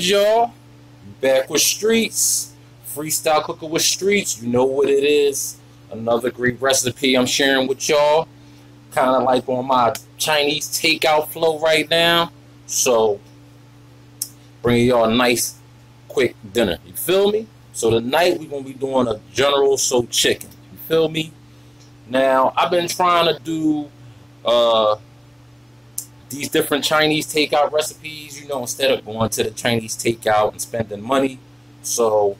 good, y'all? Back with Streetz. Freestyle cooking with Streetz. You know what it is. Another great recipe I'm sharing with y'all. Kind of like on my Chinese takeout flow right now. So, bringing y'all a nice, quick dinner. You feel me? So tonight we're going to be doing a General Tso chicken. You feel me? Now, I've been trying to do these different Chinese takeout recipes, you know, instead of going to the Chinese takeout and spending money. So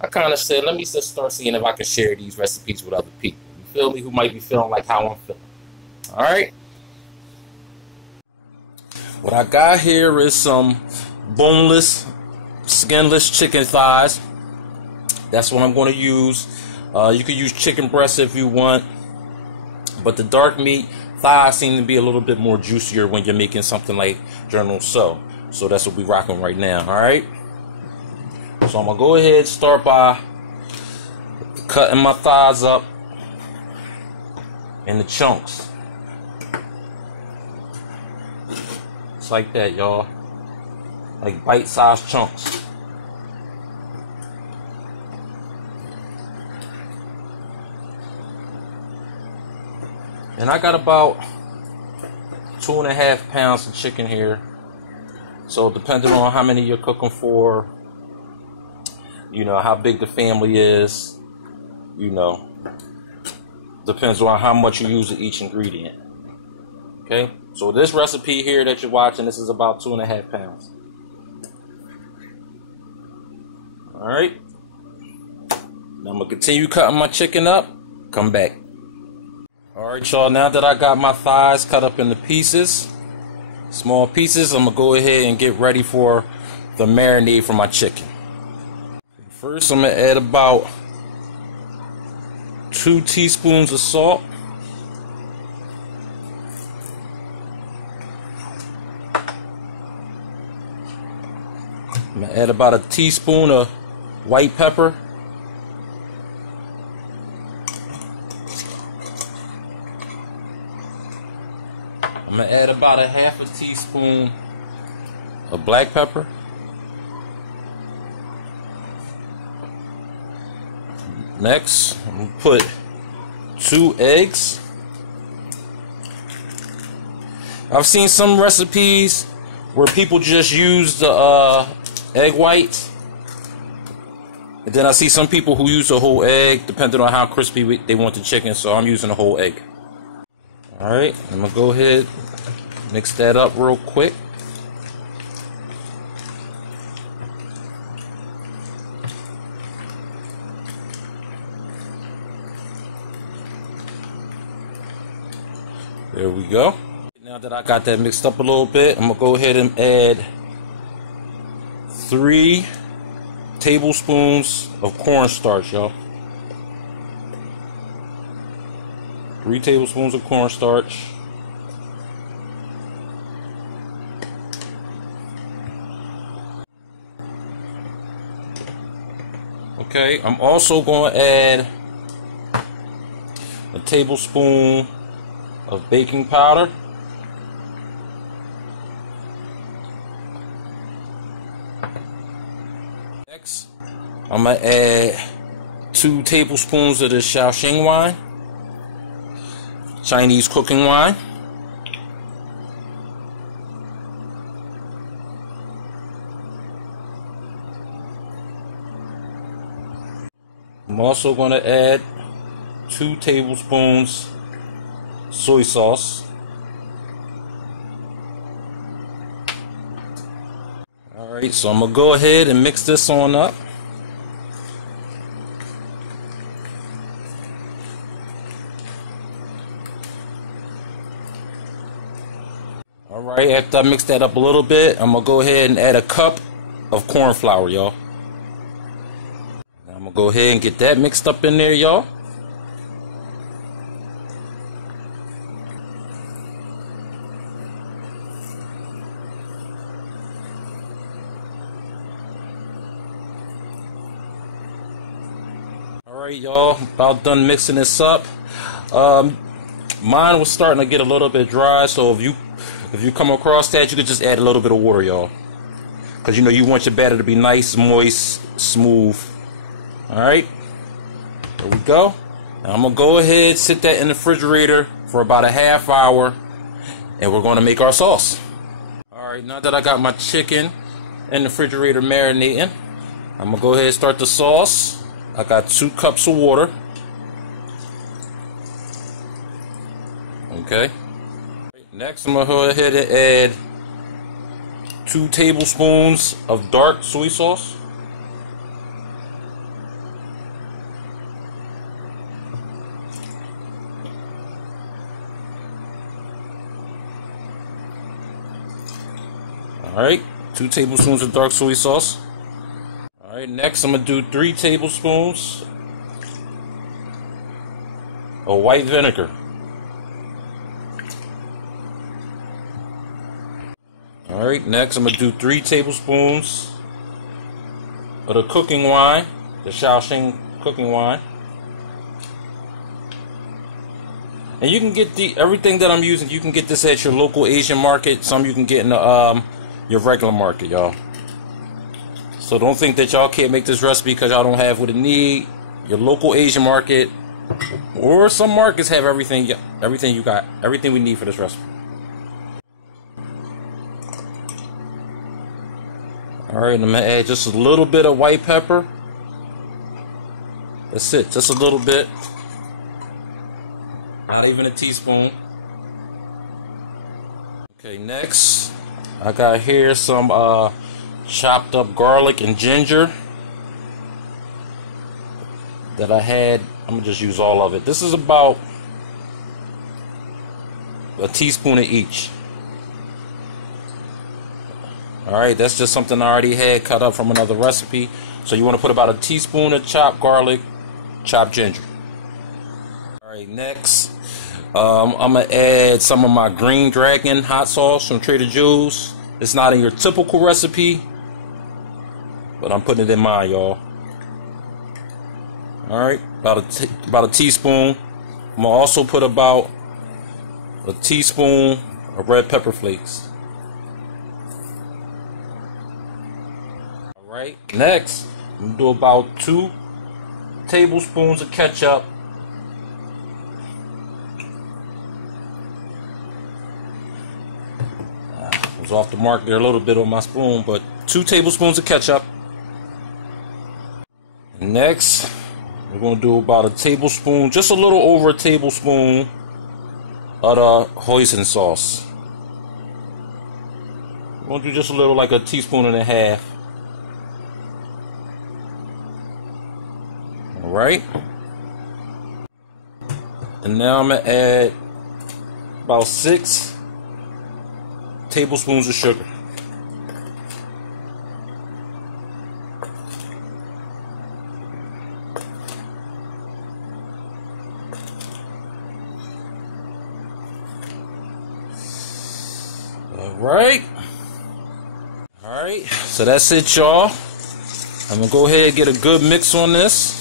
I kind of said, let me just start seeing if I can share these recipes with other people. You feel me? Who might be feeling like how I'm feeling. All right. What I got here is some boneless, skinless chicken thighs. That's what I'm going to use. You can use chicken breast if you want, but the dark meat thighs seem to be a little bit more juicier when you're making something like General Tso. So that's what we're rocking right now. All right. So I'm gonna go ahead and start by cutting my thighs up into chunks. Just like that, y'all. Like bite-sized chunks. And I got about 2.5 pounds of chicken here. So depending on how many you're cooking for, you know, how big the family is, you know, depends on how much you use of each ingredient. Okay, so this recipe here that you're watching, this is about 2.5 pounds. All right, now I'm gonna continue cutting my chicken up. Come back. All right, y'all, now that I got my thighs cut up into pieces, small pieces, I'm gonna go ahead and get ready for the marinade for my chicken. First, I'm gonna add about 2 teaspoons of salt. I'm gonna add about 1 teaspoon of white pepper. I'm gonna add about 1/2 teaspoon of black pepper. Next, I'm gonna put 2 eggs. I've seen some recipes where people just use the egg whites, and then I see some people who use the whole egg, depending on how crispy they want the chicken. So I'm using the whole egg. All right, I'm gonna go ahead, mix that up real quick. There we go. Now that I got that mixed up a little bit, I'm gonna go ahead and add 3 tablespoons of cornstarch, y'all. 3 tablespoons of cornstarch. Okay, I'm also going to add a tablespoon of baking powder. Next, I'm going to add 2 tablespoons of the Shaoxing wine. Chinese cooking wine. I'm also going to add 2 tablespoons soy sauce. Alright, so I'm going to go ahead and mix this on up. Alright, after I mix that up a little bit, I'm going to go ahead and add 1 cup of corn flour, y'all. I'm going to go ahead and get that mixed up in there, y'all. Alright, y'all, about done mixing this up. Mine was starting to get a little bit dry, so if you come across that, you could just add a little bit of water, y'all. because you know you want your batter to be nice, moist, smooth. All right, there we go. Now I'm gonna go ahead, sit that in the refrigerator for about a half hour, and we're gonna make our sauce. All right, now that I got my chicken in the refrigerator marinating, I'm gonna go ahead and start the sauce. I got 2 cups of water. Okay. Next, I'm gonna go ahead and add 2 tablespoons of dark soy sauce. Alright, 2 tablespoons of dark soy sauce. Alright, next I'm going to do 3 tablespoons of white vinegar. Alright, next I'm going to do 3 tablespoons of the cooking wine, the Shaoxing cooking wine. And you can get everything that I'm using, you can get this at your local Asian market. Some you can get in the your regular market, y'all. So don't think that y'all can't make this recipe because y'all don't have what it need. Your local Asian market, or some markets, have everything you got, everything we need for this recipe. Alright, I'm gonna add just a little bit of white pepper. That's it, just a little bit. Not even a teaspoon. Okay, next I got here some chopped up garlic and ginger that I had. I'm gonna just use all of it. This is about a teaspoon of each. Alright, that's just something I already had cut up from another recipe. So you want to put about a teaspoon of chopped garlic, chopped ginger. Alright, next I'm going to add some of my Green Dragon hot sauce from Trader Joe's. It's not in your typical recipe, but I'm putting it in mine, y'all. Alright, about a teaspoon. I'm going to also put about a teaspoon of red pepper flakes. Alright, next I'm going to do about 2 tablespoons of ketchup. Was off the mark there a little bit on my spoon, but 2 tablespoons of ketchup. Next, we're going to do about a tablespoon, just a little over a tablespoon of the hoisin sauce. We're going to do just a little, like a teaspoon and a half. Alright. And now I'm going to add about 6 tablespoons of sugar. Alright, so that's it, y'all. I'm gonna go ahead and get a good mix on this.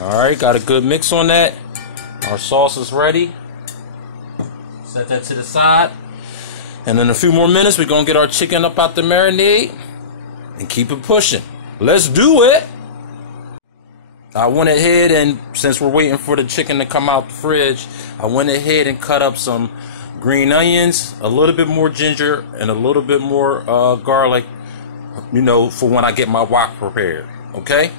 Alright, got a good mix on that. Our sauce is ready. Set that to the side. And in a few more minutes, we're going to get our chicken up out the marinade and keep it pushing. Let's do it. I went ahead and, since we're waiting for the chicken to come out the fridge, I went ahead and cut up some green onions, a little bit more ginger, and a little bit more garlic, you know, for when I get my wok prepared. Okay?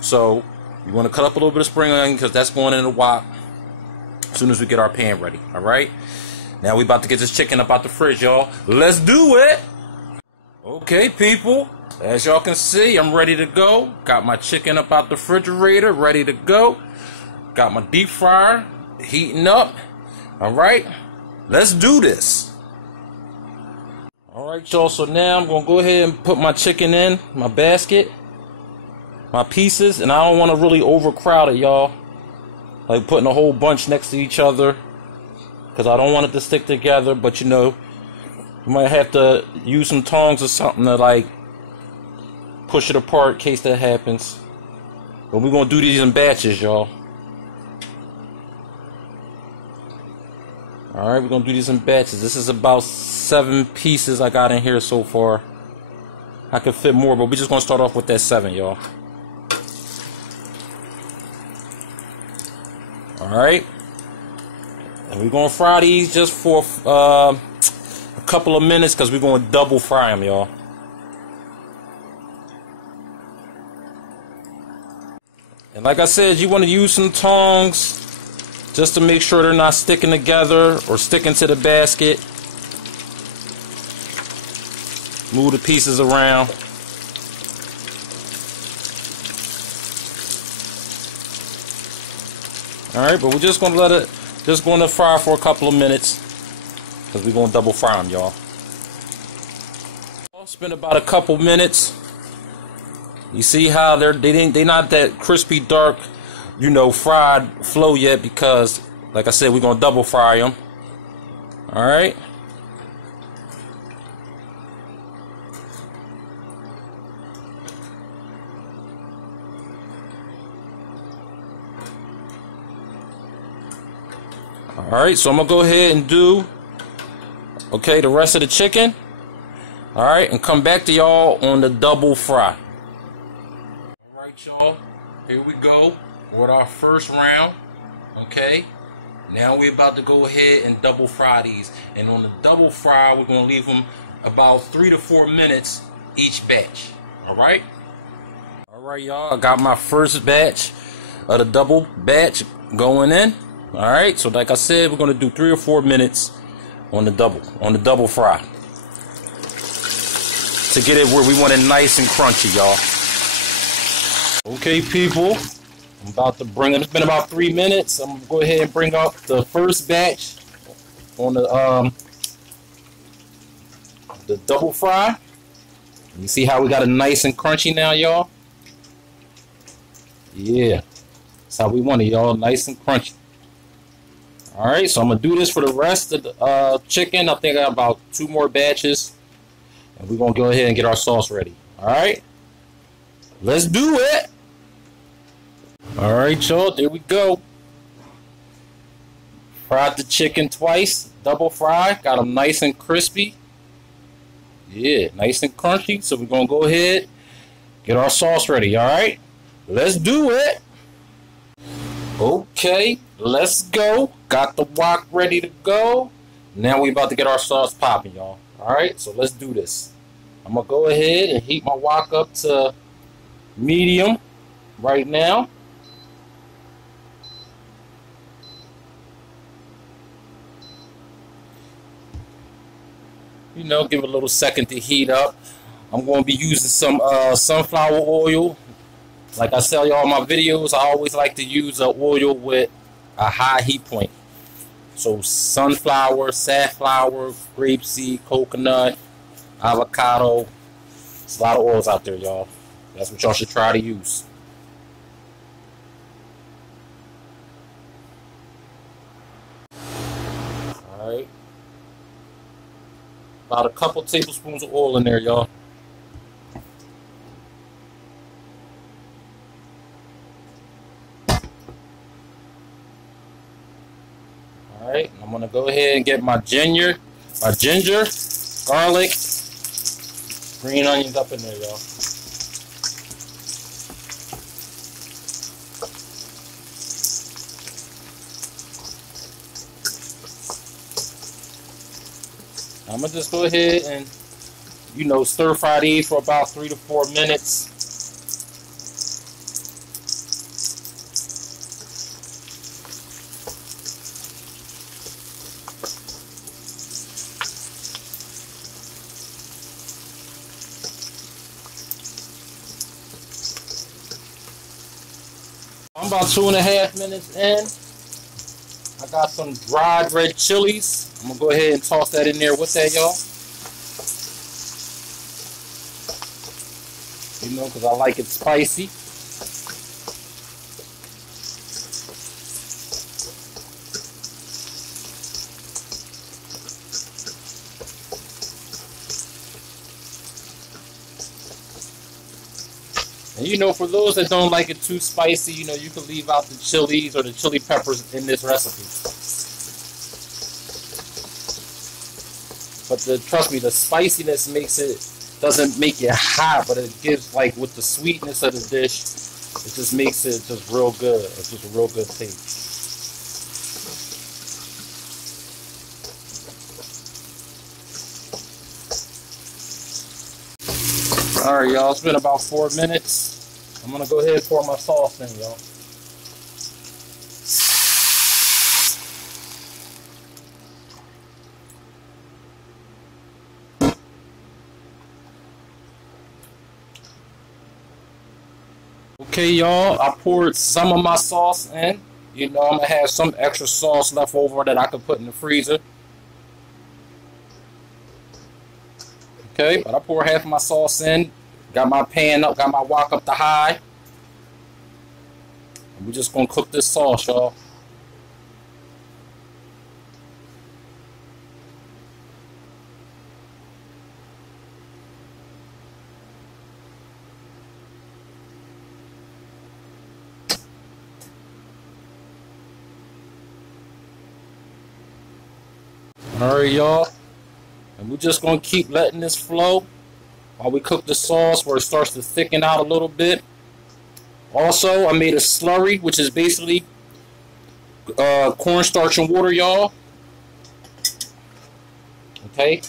So you want to cut up a little bit of spring onion because that's going in the wok as soon as we get our pan ready. Alright? Now we about to get this chicken up out the fridge, y'all. Let's do it! Okay, people. As y'all can see, I'm ready to go. Got my chicken up out the refrigerator, ready to go. Got my deep fryer heating up. Alright? Let's do this. Alright, y'all. So now I'm going to go ahead and put my chicken in my basket. My pieces, and I don't want to really overcrowd it, y'all, like putting a whole bunch next to each other, because I don't want it to stick together. But you know, you might have to use some tongs or something to like push it apart in case that happens. But we're gonna do these in batches, y'all. Alright, we're gonna do these in batches. This is about 7 pieces I got in here so far. I could fit more, but we're just gonna start off with that 7, y'all. Alright. And we're gonna fry these just for a couple of minutes because we're gonna double fry them, y'all. And like I said, you want to use some tongs just to make sure they're not sticking together or sticking to the basket. Move the pieces around. Alright, but we're just going to let it, just going to fry for a couple of minutes because we're going to double fry them, y'all. Spend about a couple minutes. You see how they're not that crispy dark, you know, fried flow yet because, like I said, we're gonna double fry them. All right. All right. So I'm gonna go ahead and do, okay, the rest of the chicken. All right, and come back to y'all on the double fry. Alright, y'all, here we go with our first round. Okay, now we're about to go ahead and double fry these, and on the double fry we're going to leave them about 3 to 4 minutes each batch. Alright, y'all, I got my first batch of the double batch going in. Alright, so like I said, we're going to do 3 or 4 minutes on the double fry to get it where we want it nice and crunchy, y'all. Okay, people, I'm about to bring it. It's been about 3 minutes. I'm gonna go ahead and bring up the first batch on the double fry. You see how we got it nice and crunchy now, y'all? Yeah, that's how we want it, y'all, nice and crunchy. All right, so I'm gonna do this for the rest of the chicken. I think I got about 2 more batches, and we're gonna go ahead and get our sauce ready. All right, let's do it. All right, y'all, there we go. Fried the chicken twice, double fry, got them nice and crispy. Yeah, nice and crunchy. So we're gonna go ahead, get our sauce ready. All right, let's do it. Okay, let's go. Got the wok ready to go. Now we about to get our sauce popping, y'all. All right, so let's do this. I'm gonna go ahead and heat my wok up to medium right now. You know, give it a little second to heat up. I'm going to be using some sunflower oil. Like I tell y'all in my videos, I always like to use oil with a high heat point. So sunflower, safflower, grapeseed, coconut, avocado. There's a lot of oils out there, y'all. That's what y'all should try to use. All right. About a couple tablespoons of oil in there, y'all. All right, I'm gonna go ahead and get my ginger, garlic, green onions up in there, y'all. I'm gonna just go ahead and, you know, stir fry these for about 3 to 4 minutes. I'm about 2.5 minutes in. I got some dried red chilies. I'm gonna go ahead and toss that in there with that, y'all. You know, because I like it spicy. And you know, for those that don't like it too spicy, you know, you can leave out the chilies or the chili peppers in this recipe. But trust me, the spiciness doesn't make it hot, but it gives, like, with the sweetness of the dish, it just makes it just real good. It's just a real good taste. Alright, y'all, it's been about 4 minutes. I'm gonna go ahead and pour my sauce in, y'all. Okay, y'all, I poured some of my sauce in. You know, I'm gonna have some extra sauce left over that I could put in the freezer. Okay, but I poured half of my sauce in. Got my pan up, got my wok up to high. And we're just gonna cook this sauce, y'all. Alright, y'all. And we're just gonna keep letting this flow while we cook the sauce where it starts to thicken out a little bit. Also, I made a slurry, which is basically cornstarch and water, y'all. Okay,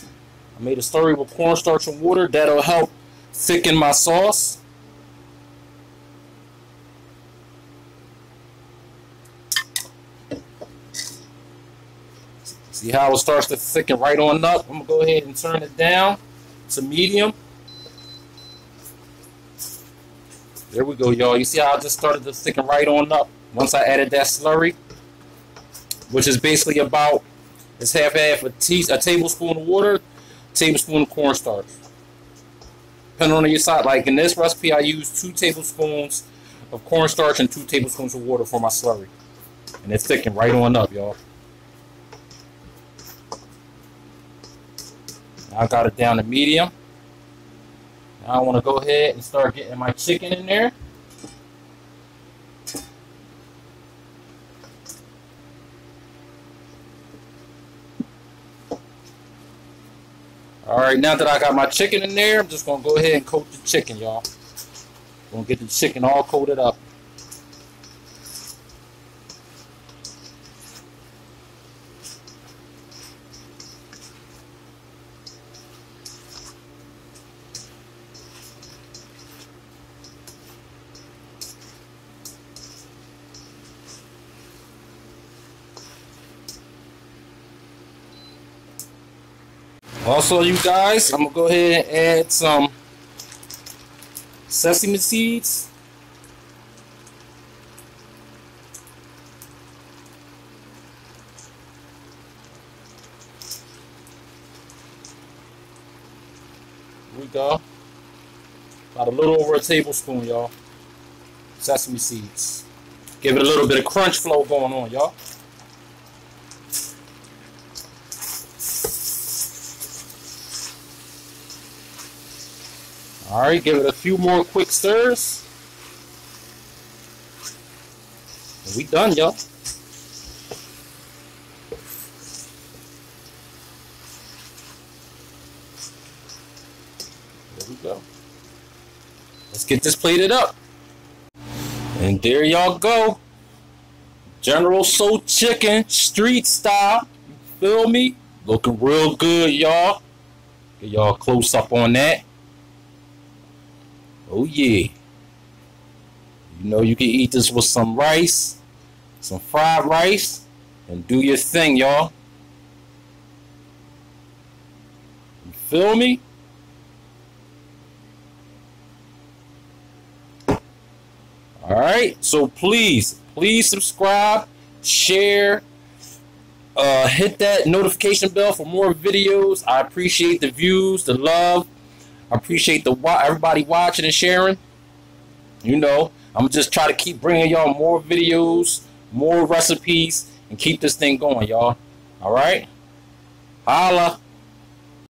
I made a slurry with cornstarch and water. That'll help thicken my sauce. See how it starts to thicken right on up? I'm gonna go ahead and turn it down to medium. There we go, y'all. You see how I just started to thicken right on up once I added that slurry, which is basically about, it's half a tablespoon of water, tablespoon of cornstarch. Depending on your side, like in this recipe, I use 2 tablespoons of cornstarch and 2 tablespoons of water for my slurry, and it's thickened right on up, y'all. Now I got it down to medium. Now I want to go ahead and start getting my chicken in there. Alright, now that I got my chicken in there, I'm just going to go ahead and coat the chicken, y'all. Going to get the chicken all coated up. Also, you guys, I'm going to go ahead and add some sesame seeds. Here we go. About a little over a tablespoon, y'all. Sesame seeds. Give it a little bit of crunch flow going on, y'all. Alright, give it a few more quick stirs. And we done, y'all. There we go. Let's get this plated up. And there y'all go. General Tso chicken, street style. You feel me? Looking real good, y'all. Get y'all close up on that. Oh yeah. You know you can eat this with some rice, some fried rice, and do your thing, y'all. You feel me? Alright, so please subscribe, share, hit that notification bell for more videos. I appreciate the views, the love. I appreciate everybody watching and sharing. You know, I'm just trying to keep bringing y'all more videos, more recipes, and keep this thing going, y'all. All right? Holla.